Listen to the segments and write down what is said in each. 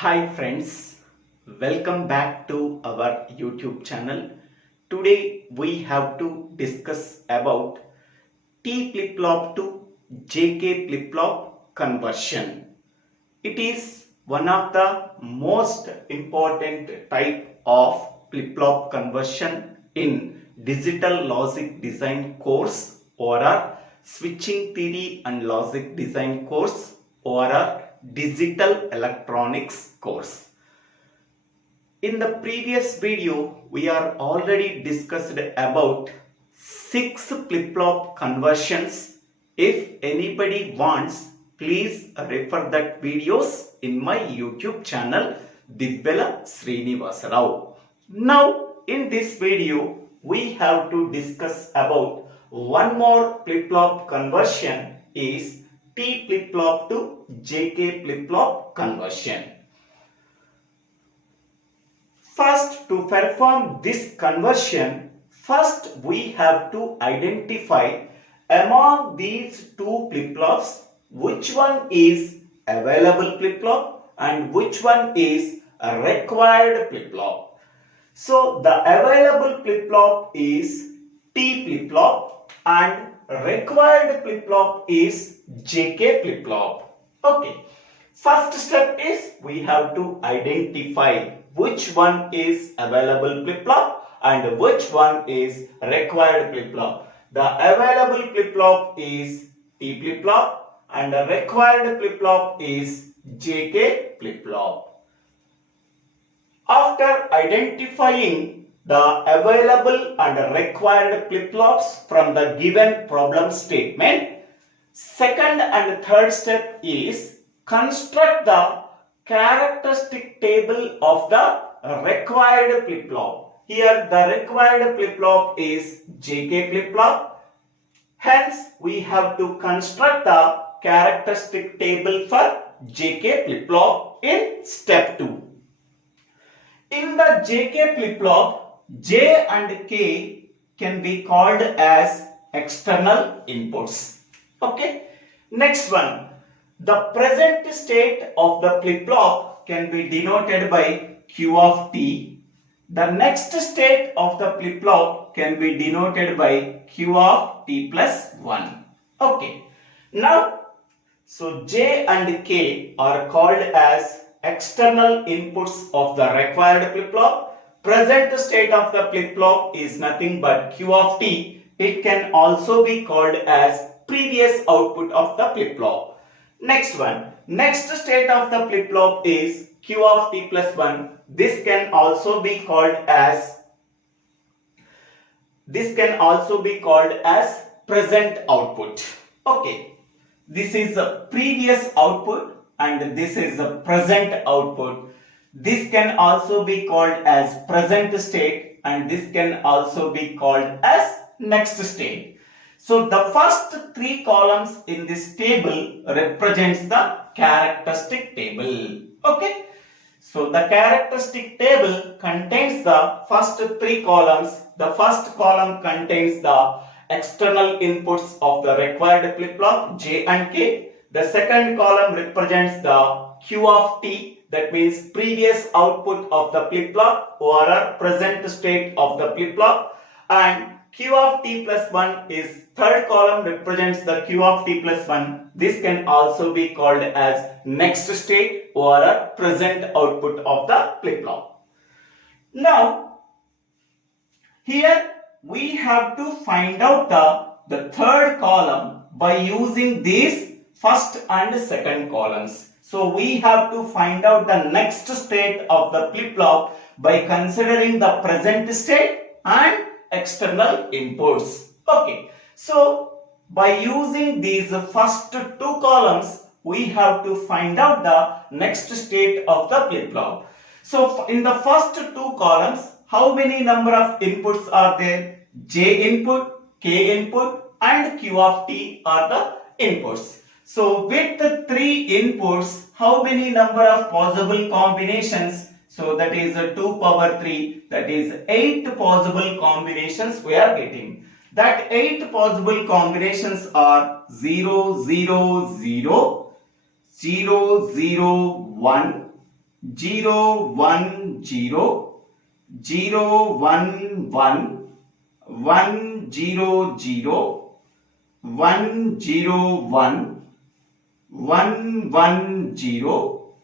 Hi friends, welcome back to our YouTube channel. Today we have to discuss about T flip-flop to JK flip-flop conversion. It is one of the most important type of flip-flop conversion in digital logic design course or a switching theory and logic design course or a digital electronics course. In the previous video, we are already discussed about 6 flip-flop conversions. If anybody wants, please refer that videos in my YouTube channel Dibbela Srinivasa Rao. Now in this video, we have to discuss about one more flip-flop conversion is T flip-flop to JK flip-flop conversion. First, to perform this conversion, first we have to identify among these two flip-flops which one is available flip-flop and which one is a required flip-flop. So the available flip-flop is T flip-flop and required flip-flop is JK flip-flop. Okay. First step is we have to identify which one is available flip-flop and which one is required flip-flop. The available flip-flop is T flip-flop and the required flip-flop is JK flip-flop. After identifying the available and required flip-flops from the given problem statement, second and third step is construct the characteristic table of the required flip-flop. Here the required flip-flop is JK flip-flop. Hence we have to construct the characteristic table for JK flip-flop in step 2. In the JK flip-flop, J and K can be called as external inputs. Okay. Next one. The present state of the flip-flop can be denoted by Q of T. The next state of the flip-flop can be denoted by Q of T plus 1. Okay. Now, so J and K are called as external inputs of the required flip-flop. Present state of the flip-flop is nothing but Q of T. It can also be called as previous output of the flip-flop. Next one. Next state of the flip-flop is Q of T plus 1. This can also be called as present output. Okay. This is a previous output and this is a present output. This can also be called as present state and this can also be called as next state. So the first 3 columns in this table represents the characteristic table. Okay. So the characteristic table contains the first 3 columns. The first column contains the external inputs of the required flip-flop J and K. The second column represents the Q of T. That means previous output of the flip-flop or a present state of the flip-flop, and Q of T plus 1 is third column represents the Q of T plus 1. This can also be called as next state or a present output of the flip-flop. Now, here we have to find out the third column by using these first and second columns. So we have to find out the next state of the flip-flop by considering the present state and external inputs. Okay. So by using these first 2 columns, we have to find out the next state of the flip-flop. So in the first 2 columns, how many number of inputs are there? J input, K input and Q of T are the inputs. So with the 3 inputs, how many number of possible combinations? So that is 2 power 3, that is 8 possible combinations we are getting. That 8 possible combinations are 0, 0, 0, 0, 0, 1, 0 1 0, 0 1 1, 1 0 0, 1 0 1, 1 1 0,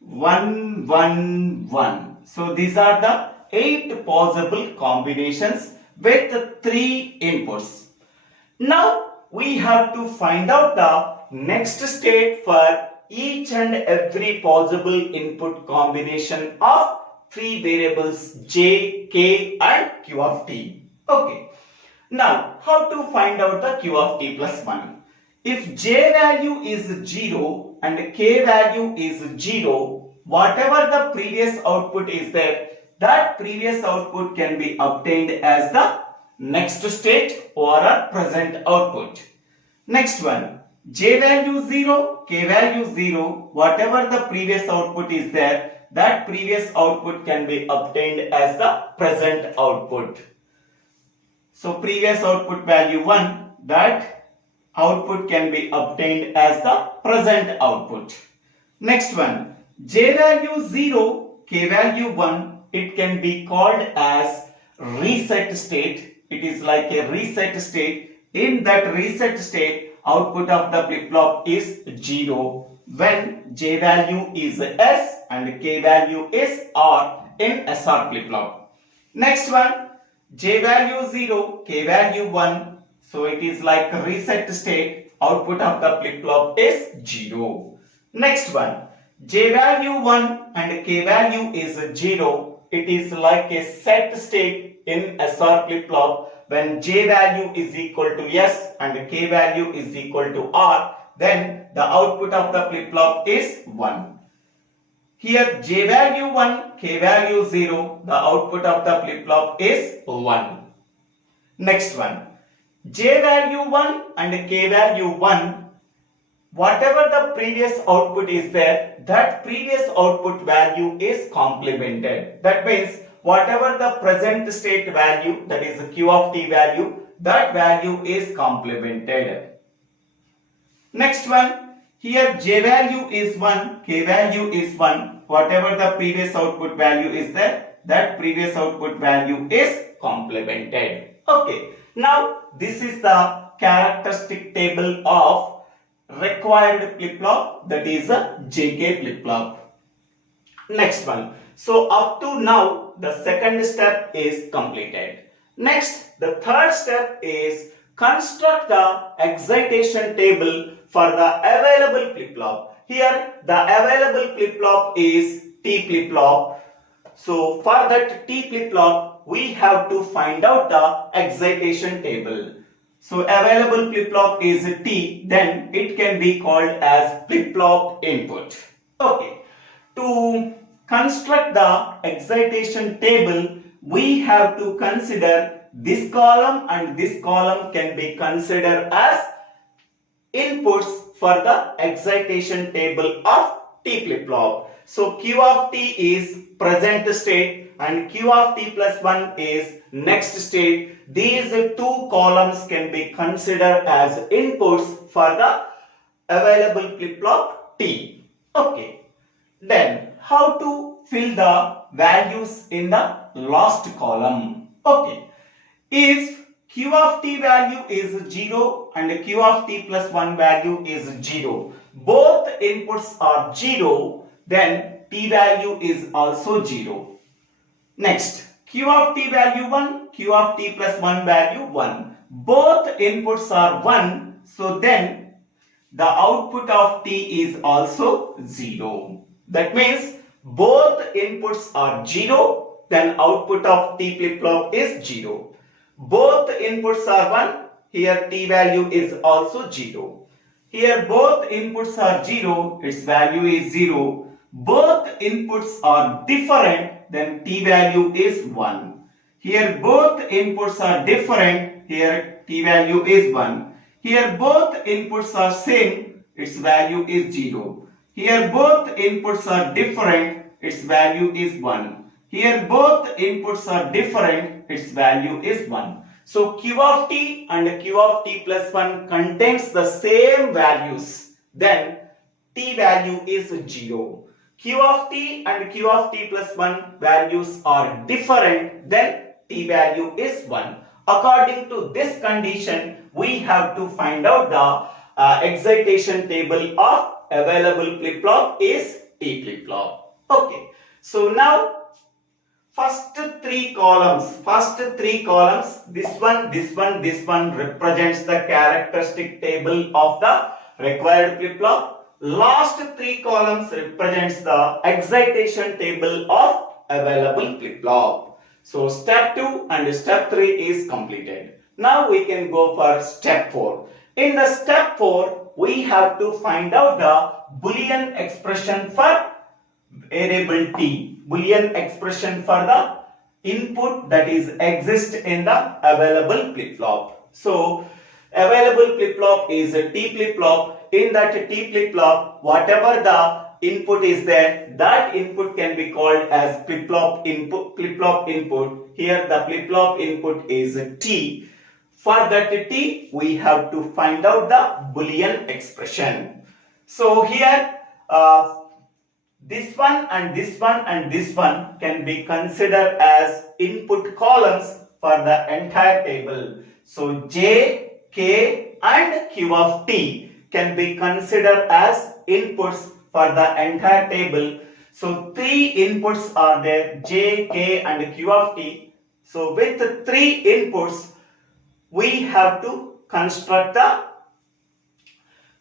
1 1 1. So these are the 8 possible combinations with 3 inputs. Now we have to find out the next state for each and every possible input combination of 3 variables j, k and q of t. Okay. Now how to find out the q of t plus 1? If j value is 0 and k value is 0, whatever the previous output is there, that previous output can be obtained as the next state or a present output. Next one, j value 0, k value 0, whatever the previous output is there, that previous output can be obtained as the present output. So previous output value 1, that output can be obtained as the present output. Next one, j value 0, k value 1, it can be called as reset state. It is like a reset state. In that reset state, output of the flip-flop is 0 when j value is S and k value is R in SR flip-flop. Next one, j value 0, k value 1. So it is like a reset state. Output of the flip-flop is 0. Next one, j value 1 and k value is 0. It is like a set state in SR flip-flop. When j value is equal to S and k value is equal to R, then the output of the flip-flop is 1. Here j value 1, k value 0, the output of the flip-flop is 1. Next one, j value 1 and k value 1, whatever the previous output is there, that previous output value is complemented. That means whatever the present state value, that is q of t value, that value is complemented. Next one, here j value is 1, k value is 1, whatever the previous output value is there, that previous output value is complemented. Okay, now this is the characteristic table of required flip-flop, that is a JK flip-flop. Next one. So up to now the second step is completed. Next, the third step is construct the excitation table for the available flip-flop. Here the available flip-flop is T flip-flop. So for that T flip-flop we have to find out the excitation table. So available flip-flop is T, then it can be called as flip-flop input. Okay. To construct the excitation table, we have to consider this column and this column can be considered as inputs for the excitation table of T flip-flop. So Q of T is present state and Q of T plus 1 is next state. These two columns can be considered as inputs for the available flip-flop T. Okay. Then how to fill the values in the last column? Okay. If Q of T value is 0 and Q of T plus 1 value is 0, both inputs are 0, then T value is also 0. Next, Q of T value 1, Q of T plus 1 value 1. Both inputs are 1, so then the output of T is also 0. That means both inputs are 0, then output of T flip-flop is 0. Both inputs are 1, here T value is also 0. Here both inputs are 0, its value is 0. Both inputs are different, then T value is 1. Here both inputs are different, here T value is 1. Here both inputs are same, its value is 0. Here both inputs are different, its value is 1. Here both inputs are different, its value is 1. So Q of T and Q of T plus 1 contains the same values, then T value is 0. Q of t and Q of t plus 1 values are different, then t value is 1. According to this condition, we have to find out the excitation table of available flip-flop is t flip-flop. Okay, so now first three columns, this one represents the characteristic table of the required flip-flop. Last three columns represents the excitation table of available flip-flop. So step 2 and step 3 is completed. Now we can go for step 4. In the step 4, we have to find out the Boolean expression for variable t. Boolean expression for the input that is exist in the available flip-flop. So available flip-flop is a t flip-flop. In that t flip-flop, whatever the input is there, that input can be called as flip-flop input. Here the flip-flop input is t. For that t, we have to find out the Boolean expression. So here this one and this one and this one can be considered as input columns for the entire table. So j, k and q of t can be considered as inputs for the entire table. So three inputs are there, j, k and q of t. So with three inputs, we have to construct the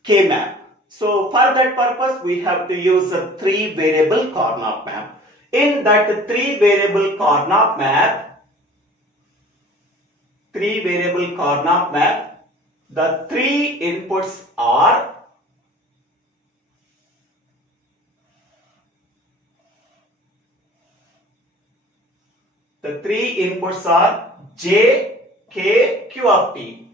k map. So for that purpose, we have to use a 3 variable Karnaugh map. In that 3 variable Karnaugh map, the three inputs are j, k, q of t.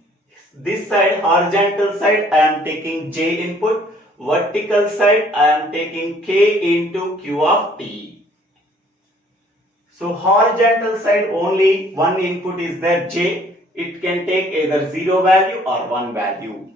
This side, horizontal side, I am taking j input. Vertical side, I am taking k into q of t. So horizontal side, only one input is there, j. It can take either 0 value or 1 value.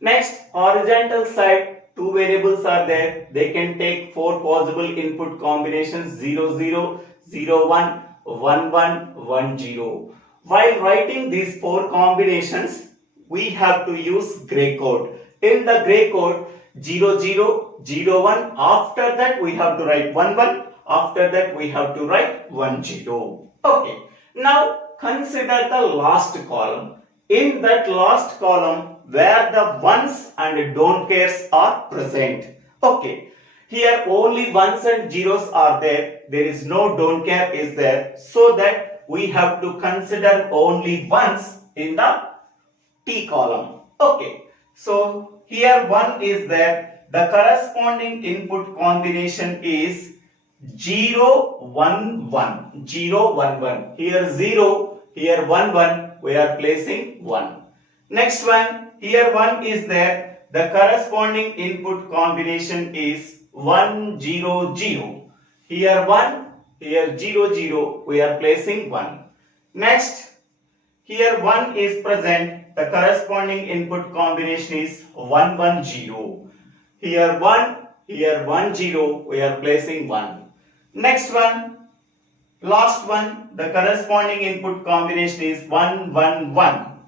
Next, horizontal side, two variables are there. They can take 4 possible input combinations, 0, 0, 0, 1, 1, 1, 1, 0. While writing these 4 combinations, we have to use gray code. In the gray code, 0, 0, 0, 1. After that, we have to write 1, 1. After that, we have to write 1, 0. Okay. Now, consider the last column. In that last column, where the ones and don't cares are present. Okay. Here, only ones and zeros are there. There is no don't care is there. So that we have to consider only ones in the t column. Okay, so here 1 is there. The corresponding input combination is 0, 1, 1. 0, 1, 1. Here 0, here 1, 1. We are placing 1. Next one, here 1 is there. The corresponding input combination is 1, 0, 0. Here 1. Here 0, 0, we are placing 1. Next, here 1 is present. The corresponding input combination is 1, 1, 0. Here 1, here 1, 0, we are placing 1. Next one, last one, the corresponding input combination is 1, 1, 1.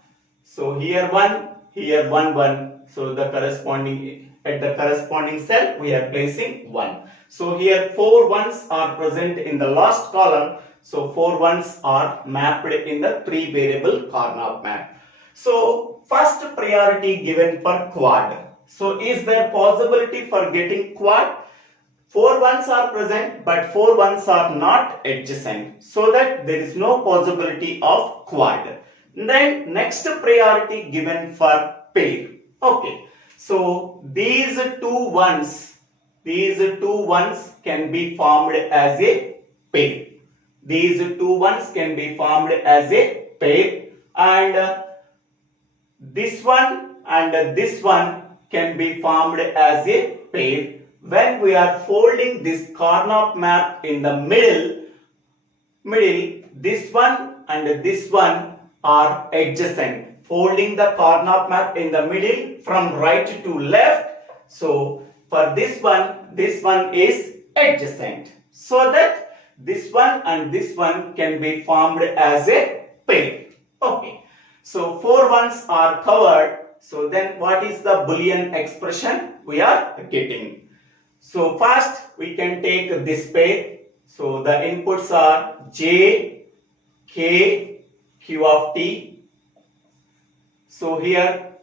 So here 1, here 1, 1. So the corresponding, at the corresponding cell, we are placing 1. So here 4 ones are present in the last column. So 4 ones are mapped in the 3 variable Karnaugh map. So first priority given for quad. So is there possibility for getting quad? 4 ones are present but 4 ones are not adjacent. So that there is no possibility of quad. Then next priority given for pair. Okay. So these two ones can be formed as a pair. These two ones can be formed as a pair, and this one and this one can be formed as a pair. When we are folding this Karnaugh map in the middle, this one and this one are adjacent. Folding the Karnaugh map in the middle from right to left. So for this one is adjacent. So that this one and this one can be formed as a pair. Okay. So 4 ones are covered. So then what is the Boolean expression we are getting? So first we can take this pair. So the inputs are J, K, Q of T. So here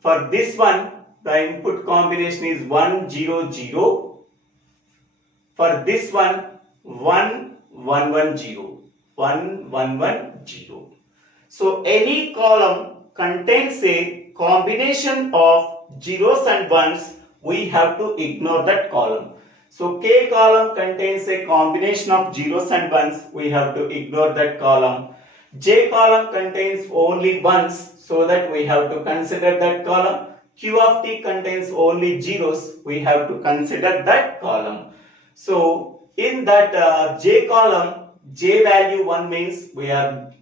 for this one the input combination is 1 0 0. For this one 1 1 1 0. 1 1 1 0. So any column contains a combination of zeros and ones, we have to ignore that column. So K column contains a combination of zeros and ones, we have to ignore that column. J column contains only ones, so that we have to consider that column. Q of T contains only zeros, we have to consider that column. So in that J column, J value 1 means we are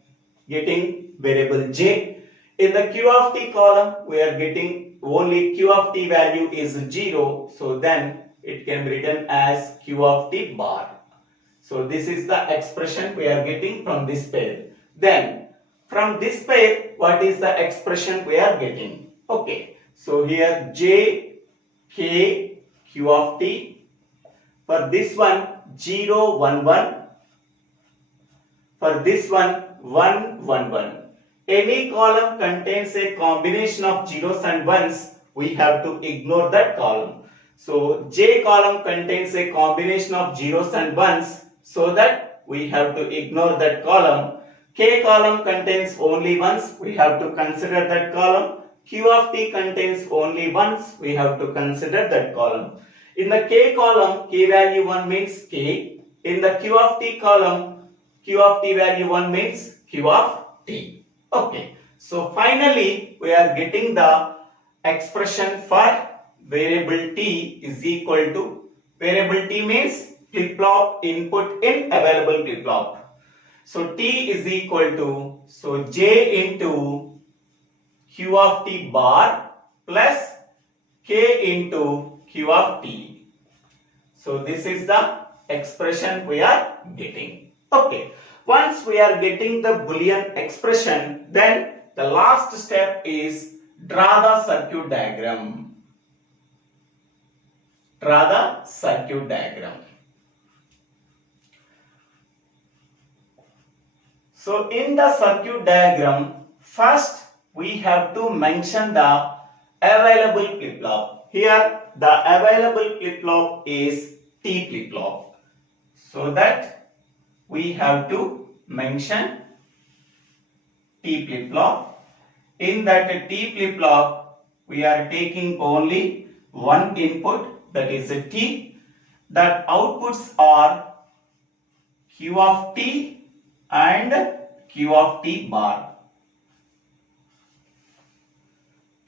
getting variable J. In the Q of T column, we are getting only Q of T value is 0. So then it can be written as Q of T bar. So this is the expression we are getting from this pair. Then from this pair, what is the expression we are getting? Okay. So here J, K, Q of T. For this one 0, 1, 1. For this one 1, 1, 1. Any column contains a combination of zeros and ones, we have to ignore that column. So J column contains a combination of zeros and ones, so that we have to ignore that column. K column contains only ones, we have to consider that column. Q of T contains only ones, we have to consider that column. In the K column, K value 1 means K. In the Q of T column, Q of T value 1 means Q of T. Okay. So finally, we are getting the expression for variable T is equal to, variable T means flip-flop input in available flip-flop. So T is equal to, so J into Q of T bar plus K into Q of T. So this is the expression we are getting. Okay. Once we are getting the Boolean expression, then the last step is draw the circuit diagram. Draw the circuit diagram. So in the circuit diagram, first we have to mention the available flip-flop. Here the available flip-flop is T flip-flop. So that we have to mention T flip-flop. In that T flip-flop, we are taking only one input, that is a T. That outputs are Q of T and Q of T bar.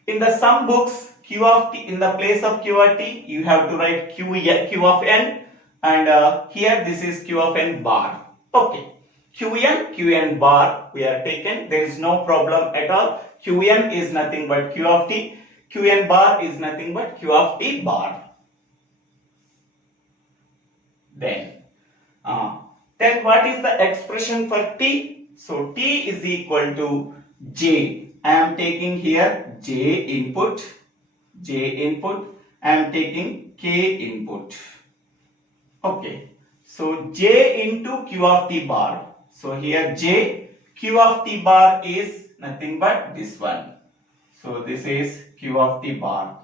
In the sum books, Q of T, in the place of Q of T, you have to write Q of N, and here this is Q of N bar. Okay. Qn bar we are taken, there is no problem at all. Qn is nothing but Q of T, Qn bar is nothing but Q of T bar. Then what is the expression for T? So T is equal to J. I am taking here J input, I am taking K input. Okay. So J into Q of T bar. So here J, Q of T bar is nothing but this one. So this is Q of T bar.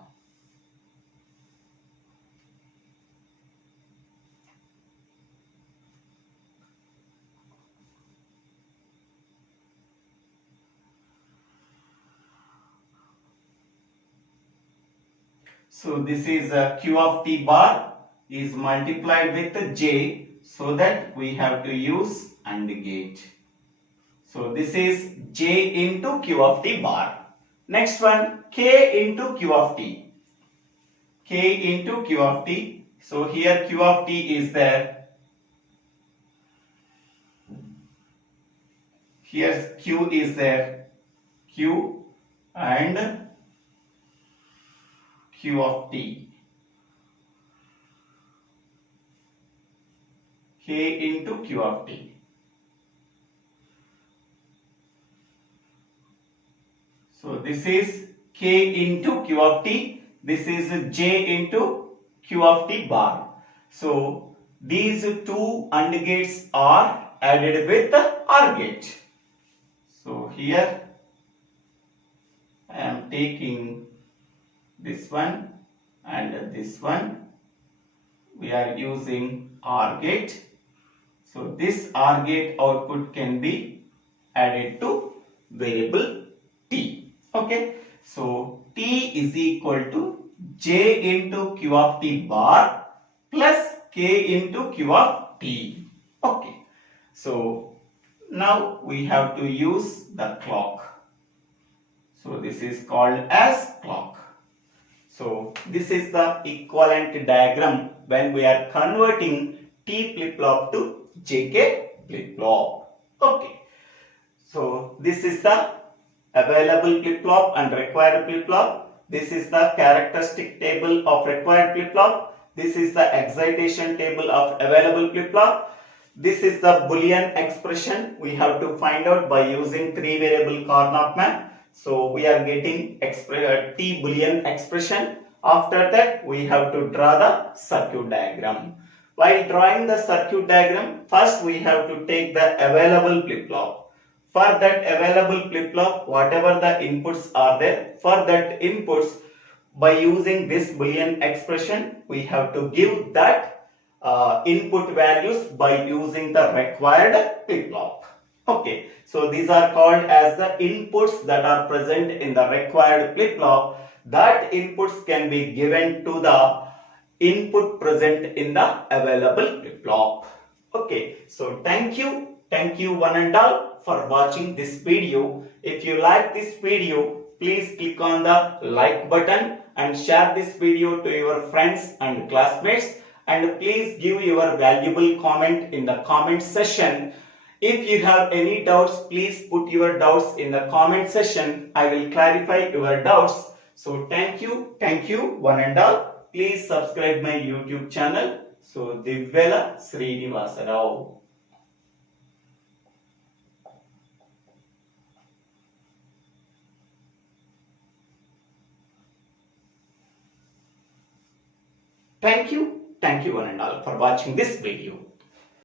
So this is Q of T bar is multiplied with J, so that we have to use AND gate. So this is J into Q of T bar. Next one, K into Q of T. K into Q of T. So here Q of T is there. Here Q is there. Q and Q of T. K into Q of T. So this is K into Q of T. This is J into Q of T bar. So these two AND gates are added with the OR gate. So here I am taking this one and this one. We are using OR gate. So this OR gate output can be added to variable T. Okay. So T is equal to J into Q of T bar plus K into Q of T. Okay. So now we have to use the clock. So this is called as clock. So this is the equivalent diagram when we are converting T flip-flop to JK flip-flop. Okay. So this is the available flip-flop and required flip-flop. This is the characteristic table of required flip-flop. This is the excitation table of available flip-flop. This is the Boolean expression we have to find out by using 3-variable Karnaugh map. So we are getting T Boolean expression. After that we have to draw the circuit diagram. While drawing the circuit diagram, first we have to take the available flip-flop. For that available flip-flop, whatever the inputs are there, for that inputs, by using this Boolean expression, we have to give that input values by using the required flip-flop. Okay, so these are called as the inputs that are present in the required flip-flop. That inputs can be given to the input present in the available flip-flop. Okay, so thank you one and all for watching this video. If you like this video, please click on the like button and share this video to your friends and classmates, and please give your valuable comment in the comment section. If you have any doubts, please put your doubts in the comment section. I will clarify your doubts. So thank you one and all. Please subscribe my YouTube channel. So Divvela SRINIVASA Rao. Thank you one and all for watching this video.